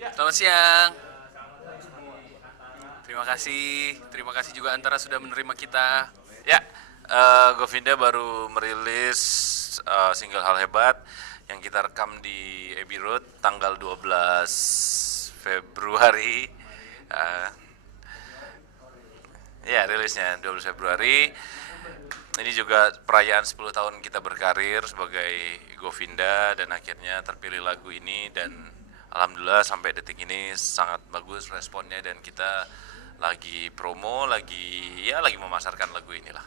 Selamat siang. Terima kasih juga Antara sudah menerima kita. Ya, Govinda baru merilis single Hal Hebat yang kita rekam di Abbey Road tanggal 12 Februari. Eh, ya, rilisnya 12 Februari. Ini juga perayaan 10 tahun kita berkarir sebagai Govinda dan akhirnya terpilih lagu ini dan alhamdulillah sampai detik ini sangat bagus responnya dan kita lagi promo, lagi memasarkan lagu inilah.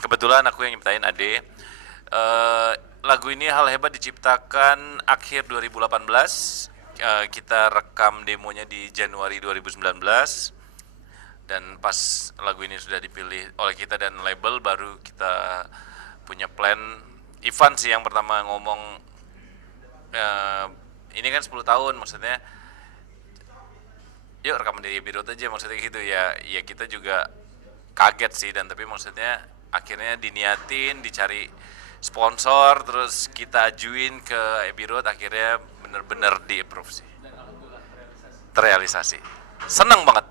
Kebetulan aku yang nyiptain Ade. Lagu ini Hal Hebat diciptakan akhir 2018. Kita rekam demonya di Januari 2019 dan pas lagu ini sudah dipilih oleh kita dan label baru kita punya plan. Ivan sih yang pertama ngomong, ini kan 10 tahun maksudnya yuk rekaman di Abbey Road aja maksudnya gitu ya. Ya kita juga kaget sih dan tapi maksudnya akhirnya diniatin, dicari sponsor, terus kita ajuin ke Abbey Road, akhirnya bener-bener di approve sih, terrealisasi, seneng banget.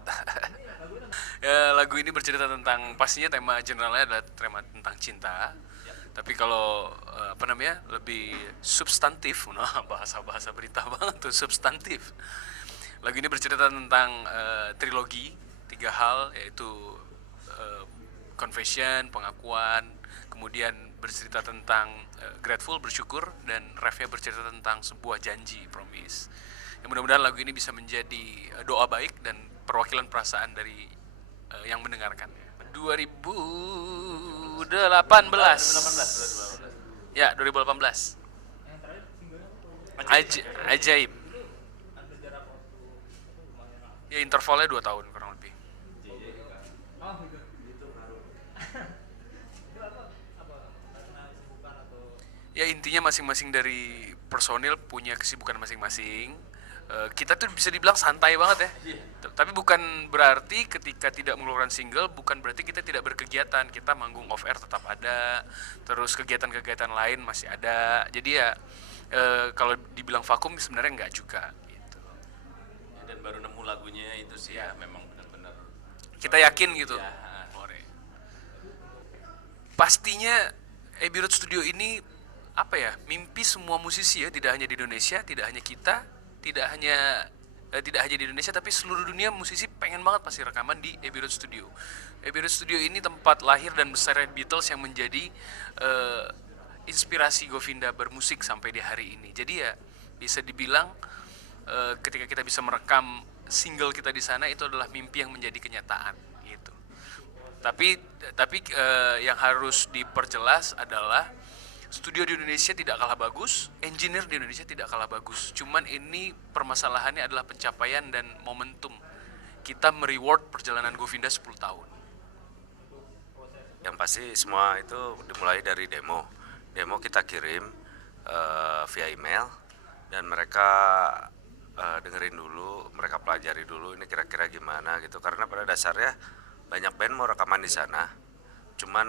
Ya, lagu ini bercerita tentang pastinya tema generalnya adalah tema tentang cinta. Tapi kalau lebih substantif, nah bahasa-bahasa berita banget tuh substantif. Lagu ini bercerita tentang trilogi, tiga hal yaitu eh, confession, pengakuan, kemudian bercerita tentang grateful, bersyukur, dan refnya bercerita tentang sebuah janji, promise. Yang mudah-mudahan lagu ini bisa menjadi doa baik dan perwakilan perasaan dari yang mendengarkannya. 2018. Ya, 2018. Ajaib. Ya intervalnya 2 tahun kurang lebih. Ya intinya masing-masing dari personil punya kesibukan masing-masing. Kita tuh bisa dibilang santai banget ya. Tapi bukan berarti ketika tidak mengeluarkan single, bukan berarti kita tidak berkegiatan. Kita manggung off air tetap ada, terus kegiatan-kegiatan lain masih ada. Jadi ya kalau dibilang vakum sebenarnya enggak juga. Gitu. Ya, dan baru nemu lagunya itu sih ya memang benar-benar Kita yakin gitu. ya. Pastinya Abbey Road Studio ini apa ya, mimpi semua musisi ya, tidak hanya di Indonesia, tidak hanya kita, tidak hanya di Indonesia tapi seluruh dunia musisi pengen banget pasti rekaman di Abbey Road Studio. Abbey Road Studio ini tempat lahir dan besarnya Beatles yang menjadi eh, inspirasi Govinda bermusik sampai di hari ini. Jadi ya bisa dibilang ketika kita bisa merekam single kita di sana itu adalah mimpi yang menjadi kenyataan gitu. Tapi yang harus diperjelas adalah studio di Indonesia tidak kalah bagus, engineer di Indonesia tidak kalah bagus. Cuman ini permasalahannya adalah pencapaian dan momentum. Kita mereward perjalanan Govinda 10 tahun. Yang pasti semua itu dimulai dari demo. Demo kita kirim via email dan mereka dengerin dulu, mereka pelajari dulu ini kira-kira gimana gitu. Karena pada dasarnya banyak band mau rekaman di sana, cuman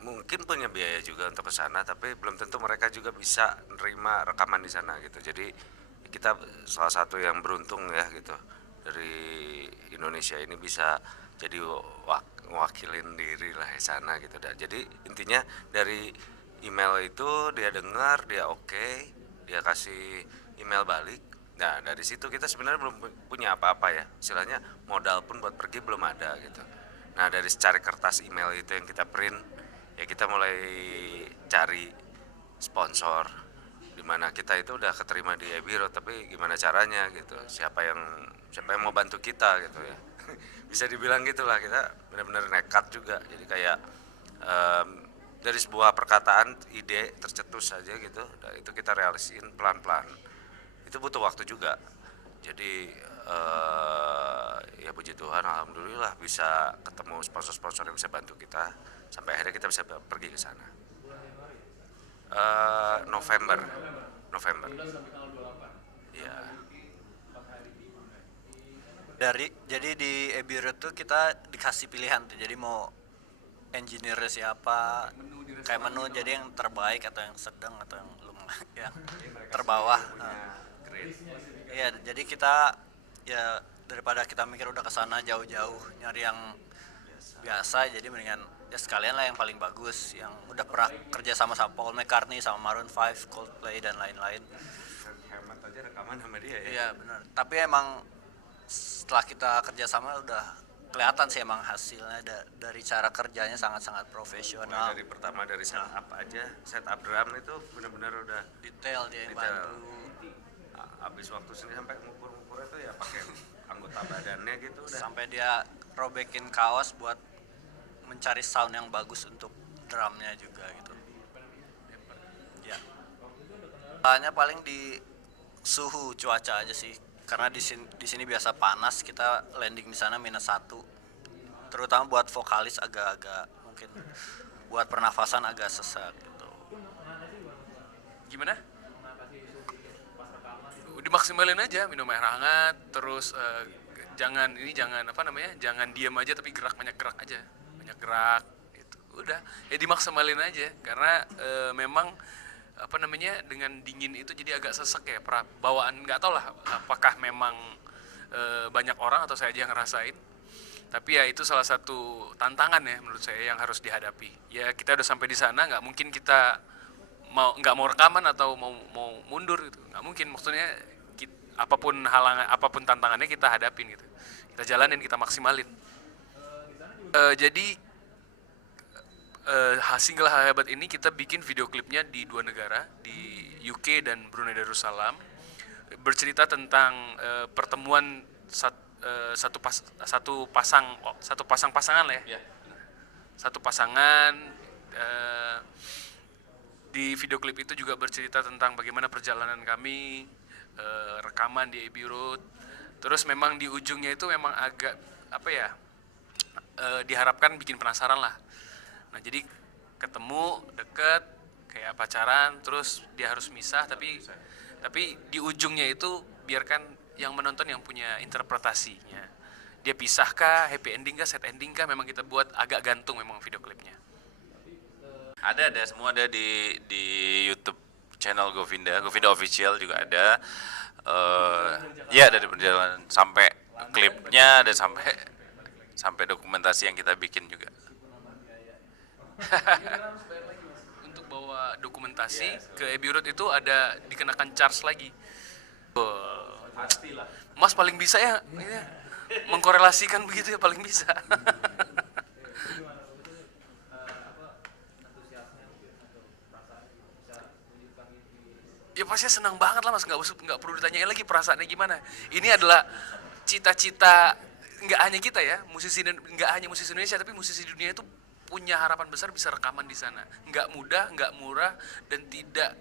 mungkin punya biaya juga untuk ke sana, tapi belum tentu mereka juga bisa nerima rekaman di sana gitu. Jadi kita salah satu yang beruntung ya gitu dari Indonesia ini bisa jadi wakilin diri lah di sana gitu. Dan jadi intinya dari email itu dia dengar, dia oke, dia kasih email balik. Nah dari situ kita sebenarnya belum punya apa-apa ya, istilahnya modal pun buat pergi belum ada gitu. Nah dari secari kertas email itu yang kita print, ya kita mulai cari sponsor, dimana kita itu udah keterima di Abbey Road, tapi gimana caranya gitu, siapa yang mau bantu kita gitu ya. Bisa dibilang gitulah, kita benar-benar nekat juga. Jadi kayak dari sebuah perkataan ide tercetus saja gitu, dan itu kita realisin pelan-pelan. Itu butuh waktu juga. Jadi ya puji Tuhan alhamdulillah bisa ketemu sponsor-sponsor yang bisa bantu kita sampai akhirnya kita bisa pergi ke sana. November. Ya. Jadi di Abbey Road tuh kita dikasih pilihan tuh. Jadi mau engineer siapa, kayak menu, jadi yang terbaik atau yang sedang atau yang lumayan. yang terbawah. Iya, jadi kita ya daripada kita mikir udah kesana jauh-jauh nyari yang biasa, jadi mendingan ya sekalian lah yang paling bagus, yang udah pernah kerja sama Paul McCartney, sama Maroon 5, Coldplay dan lain-lain. Hemat aja rekaman sama dia ya. Iya benar. Tapi emang setelah kita kerja sama udah kelihatan sih emang hasilnya dari cara kerjanya sangat-sangat profesional. Dari pertama dari setup aja, setup drum itu benar-benar udah Detail dia yang detail. bantu. Habis waktu sendiri sampai ngukur-ngukur itu ya pakai anggota badannya gitu udah. Sampai dia robekin kaos buat mencari sound yang bagus untuk drumnya juga gitu. Ya. Hanya paling di suhu cuaca aja sih. Karena di sini biasa panas, kita landing di sana -1. Terutama buat vokalis agak-agak mungkin buat pernafasan agak sesak gitu. Gimana? Dimaksimalin aja, minum air hangat, terus jangan diam aja tapi banyak gerak gitu. Udah ya dimaksimalin aja karena memang dengan dingin itu jadi agak sesek ya, bawaan nggak tau lah apakah memang banyak orang atau saya aja yang ngerasain, tapi ya itu salah satu tantangan ya menurut saya yang harus dihadapi. Ya kita udah sampai di sana, nggak mungkin kita nggak mau rekaman atau mau mundur gitu, nggak mungkin. Maksudnya apapun halangan, apapun tantangannya kita hadapin gitu, kita jalanin, kita maksimalin. Jadi single Hal Hebat ini kita bikin video klipnya di 2 negara, di UK dan Brunei Darussalam, bercerita tentang pertemuan satu pasangan lah ya. Satu pasangan. Di video klip itu juga bercerita tentang bagaimana perjalanan kami rekaman di Abbey Road. Terus memang di ujungnya itu memang agak diharapkan bikin penasaran lah. Nah jadi ketemu deket kayak pacaran, terus dia harus misah, tapi di ujungnya itu biarkan yang menonton yang punya interpretasinya. Dia pisahkah, happy ending kah, sad ending kah, memang kita buat agak gantung memang video klipnya. Ada semua ada di YouTube channel Govinda Official juga ada. Ya dari perjalanan sampai klipnya, ada sampai dokumentasi yang kita bikin juga. Untuk bawa dokumentasi ke Abbey Road itu ada dikenakan charge lagi. Pastilah. Mas paling bisa ya mengkorelasikan begitu ya, paling bisa. Ya pasti senang banget lah mas, nggak perlu ditanyain lagi perasaannya gimana. Ini adalah cita-cita nggak hanya kita ya, nggak hanya musisi Indonesia, tapi musisi dunia itu punya harapan besar bisa rekaman di sana. Nggak mudah, nggak murah, dan tidak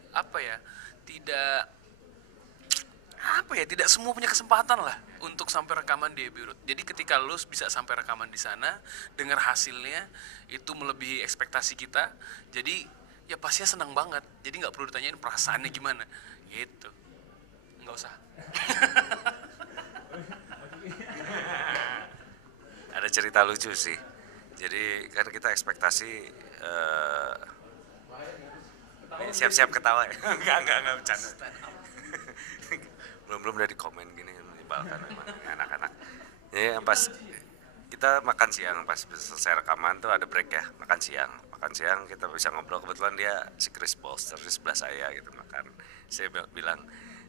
semua punya kesempatan lah untuk sampai rekaman di Abbey Road. Jadi ketika lu bisa sampai rekaman di sana, dengar hasilnya itu melebihi ekspektasi kita. Jadi ya pastinya senang banget. Jadi nggak perlu ditanyain perasaannya gimana, gitu. Nggak usah. Ada cerita lucu sih. Jadi kan kita ekspektasi siap-siap ketawa ya. Enggak bercanda. belum dari komen gini menyebalkan memang anak-anak. Jadi pas kita makan siang, pas selesai rekaman tuh ada break ya, makan siang kita bisa ngobrol. Kebetulan dia si Chris Bolster di sebelah saya gitu makan. Saya bilang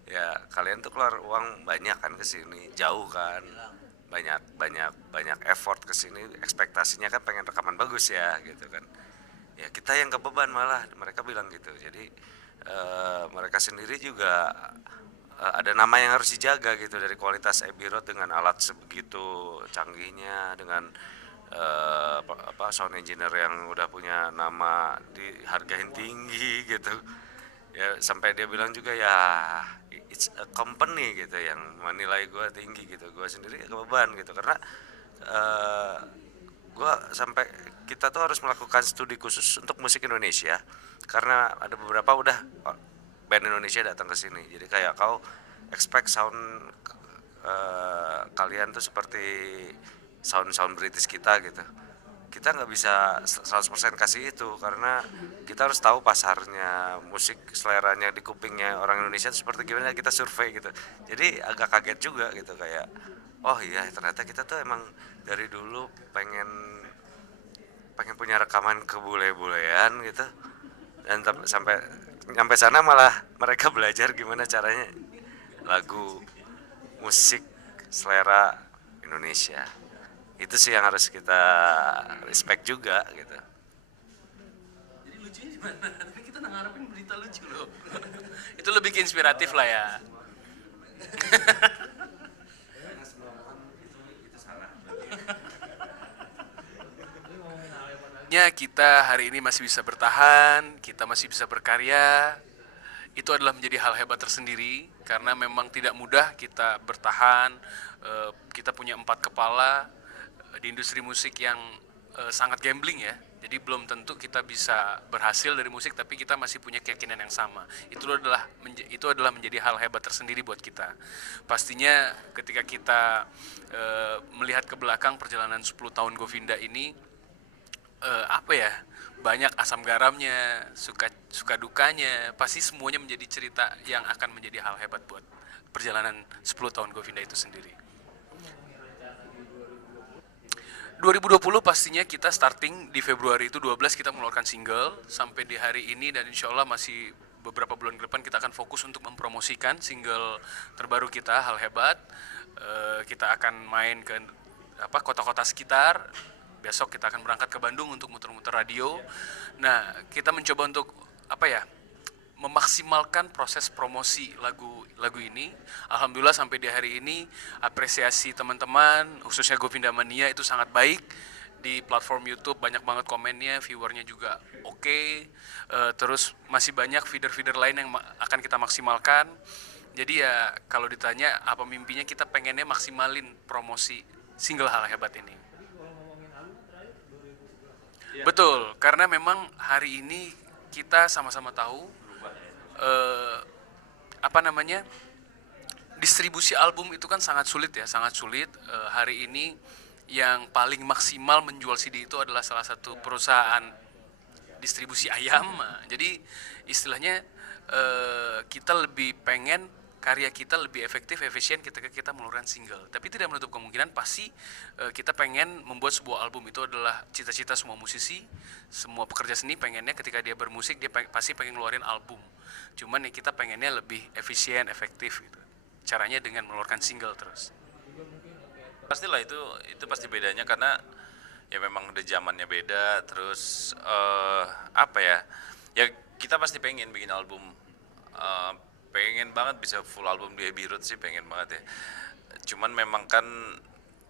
ya kalian tuh keluar uang banyak kan ke sini, jauh kan, banyak effort ke sini, ekspektasinya kan pengen rekaman bagus ya gitu kan. Ya kita yang kebeban malah, mereka bilang gitu. Jadi mereka sendiri juga ada nama yang harus dijaga gitu dari kualitas Abbey Road dengan alat sebegitu canggihnya, dengan sound engineer yang udah punya nama dihargain tinggi gitu ya, sampai dia bilang juga ya it's a company gitu yang menilai gue tinggi gitu. Gue sendiri kebeban gitu karena gue sampai kita tuh harus melakukan studi khusus untuk musik Indonesia karena ada beberapa udah band Indonesia datang ke sini. Jadi kayak kau expect sound kalian tuh seperti sound British kita gitu. kita nggak bisa 100% kasih itu, karena kita harus tahu pasarnya musik, seleranya di kupingnya orang Indonesia itu seperti gimana, kita survei gitu. Jadi agak kaget juga gitu, kayak oh iya ternyata kita tuh emang dari dulu pengen pengen punya rekaman kebule-bulean gitu, dan sampai nyampe sana malah mereka belajar gimana caranya lagu musik selera Indonesia. Itu sih yang harus kita respect juga gitu. Jadi lucunya di mana? Tapi kita ngarepin berita lucu loh. Itu lebih ke inspiratif lah ya. Ya, kita hari ini masih bisa bertahan, kita masih bisa berkarya. Itu adalah menjadi hal hebat tersendiri karena memang tidak mudah kita bertahan. Kita punya 4 kepala di industri musik yang sangat gambling ya. Jadi belum tentu kita bisa berhasil dari musik, tapi kita masih punya keyakinan yang sama. Itu adalah menjadi hal hebat tersendiri buat kita. Pastinya ketika kita melihat ke belakang perjalanan 10 tahun Govinda ini, apa ya, banyak asam garamnya, suka dukanya, pasti semuanya menjadi cerita yang akan menjadi hal hebat buat perjalanan 10 tahun Govinda itu sendiri. 2020 pastinya kita starting di Februari itu 12 kita mengeluarkan single sampai di hari ini, dan insya Allah masih beberapa bulan ke depan kita akan fokus untuk mempromosikan single terbaru kita, Hal Hebat. Kita akan main ke kota-kota sekitar. Besok kita akan berangkat ke Bandung untuk muter-muter radio. Nah, kita mencoba untuk memaksimalkan proses promosi lagu ini. Alhamdulillah sampai di hari ini apresiasi teman-teman, khususnya Govinda Mania itu sangat baik. Di platform YouTube banyak banget komennya, viewernya juga oke. Terus masih banyak feeder-feeder lain yang akan kita maksimalkan. Jadi ya kalau ditanya apa mimpinya, kita pengennya maksimalin promosi single Hal Hebat ini. Betul, karena memang hari ini kita sama-sama tahu distribusi album itu kan sangat sulit ya, sangat sulit. Hari ini yang paling maksimal menjual CD itu adalah salah satu perusahaan distribusi ayam. Jadi istilahnya kita lebih pengen karya kita lebih efektif, efisien ketika kita mengeluarkan single. Tapi tidak menutup kemungkinan pasti kita pengen membuat sebuah album. Itu adalah cita-cita semua musisi, semua pekerja seni pengennya ketika dia bermusik, dia pasti pengen ngeluarin album. Cuman ya kita pengennya lebih efisien, efektif gitu. Caranya dengan mengeluarkan single terus. Pastilah itu pasti bedanya karena ya memang udah zamannya beda. Terus ya kita pasti pengen bikin album, pengen banget bisa full album di Abbey Road sih, pengen banget ya. Cuman memang kan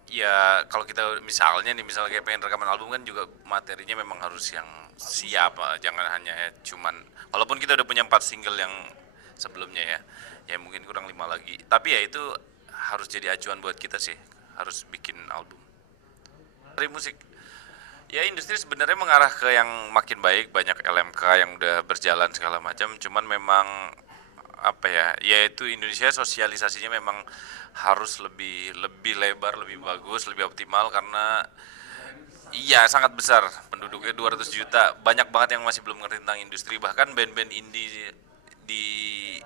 ya kalau kita misalnya kayak pengen rekaman album kan juga materinya memang harus yang siap, jangan hanya cuman, walaupun kita udah punya 4 single yang sebelumnya ya mungkin kurang 5 lagi, tapi ya itu harus jadi acuan buat kita sih, harus bikin album. Dari musik ya industri sebenarnya mengarah ke yang makin baik, banyak LMK yang udah berjalan segala macam, cuman memang yaitu Indonesia sosialisasinya memang harus lebih lebar, lebih bagus, lebih optimal karena iya sangat besar, penduduknya 200 juta, banyak banget yang masih belum ngerti tentang industri. Bahkan band-band indie di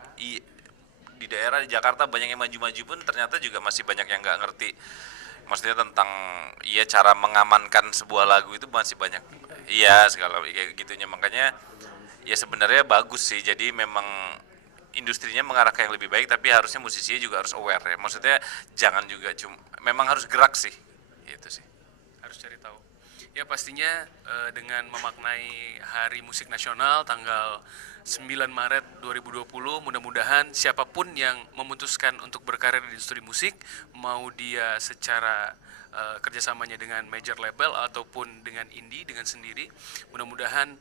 daerah di Jakarta banyak yang maju-maju pun ternyata juga masih banyak yang nggak ngerti, maksudnya tentang cara mengamankan sebuah lagu itu masih banyak segala kayak gitunya. Makanya ya sebenarnya bagus sih, jadi memang industrinya mengarah ke yang lebih baik, tapi harusnya musisinya juga harus aware ya. Maksudnya jangan juga memang harus gerak sih. Itu sih. Harus cari tahu. Ya pastinya dengan memaknai Hari Musik Nasional tanggal 9 Maret 2020, mudah-mudahan siapapun yang memutuskan untuk berkarir di industri musik, mau dia secara kerjasamanya dengan major label ataupun dengan indie, dengan sendiri, mudah-mudahan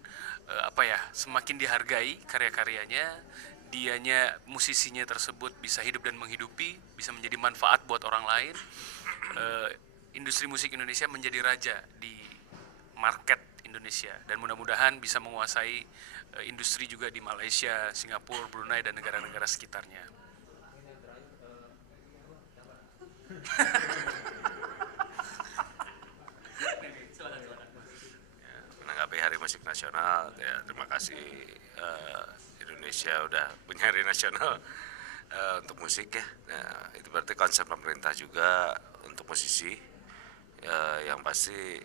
semakin dihargai karya-karyanya, dianya musisinya tersebut bisa hidup dan menghidupi, bisa menjadi manfaat buat orang lain. Industri musik Indonesia menjadi raja di market Indonesia, dan mudah-mudahan bisa menguasai industri juga di Malaysia, Singapura, Brunei, dan negara-negara sekitarnya. musik nasional. Ya terima kasih Indonesia udah punya hari nasional untuk musik ya. Nah, itu berarti concern pemerintah juga untuk musisi. Yang pasti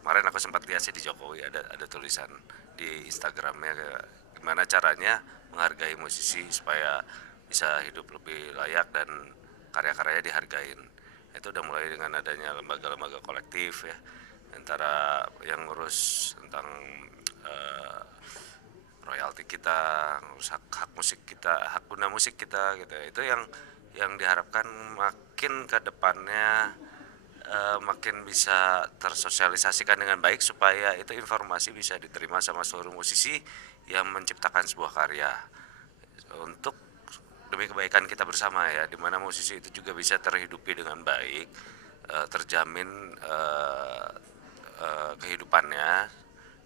kemarin aku sempat lihat sih di Jokowi ada tulisan di Instagramnya gimana caranya menghargai musisi supaya bisa hidup lebih layak dan karya-karyanya dihargain. Itu udah mulai dengan adanya lembaga-lembaga kolektif ya, antara yang ngurus tentang royalti kita, ngurus hak musik kita, hak guna musik kita gitu. Itu yang diharapkan makin ke depannya makin bisa tersosialisasikan dengan baik supaya itu informasi bisa diterima sama seluruh musisi yang menciptakan sebuah karya untuk demi kebaikan kita bersama ya, dimana musisi itu juga bisa terhidupi dengan baik, terjamin kehidupannya,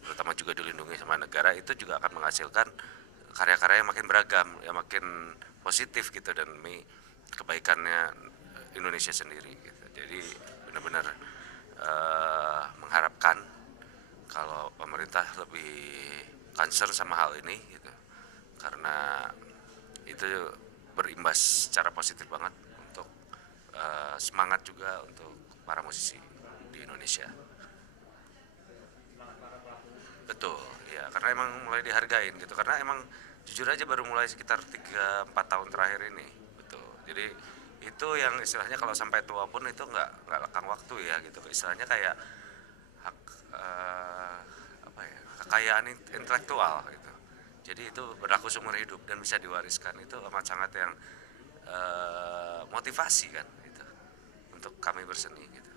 terutama juga dilindungi sama negara. Itu juga akan menghasilkan karya-karya yang makin beragam, yang makin positif gitu, dan demi kebaikannya Indonesia sendiri gitu. Jadi benar-benar mengharapkan kalau pemerintah lebih concern sama hal ini gitu, karena itu berimbas secara positif banget untuk semangat juga untuk para musisi di Indonesia. Betul, ya karena emang mulai dihargain gitu, karena emang jujur aja baru mulai sekitar 3-4 tahun terakhir ini, betul. Jadi itu yang istilahnya kalau sampai tua pun itu nggak lekang waktu ya gitu, istilahnya kayak hak apa ya, kekayaan intelektual gitu. Jadi itu berlaku seumur hidup dan bisa diwariskan, itu amat sangat yang motivasi kan gitu untuk kami berseni gitu.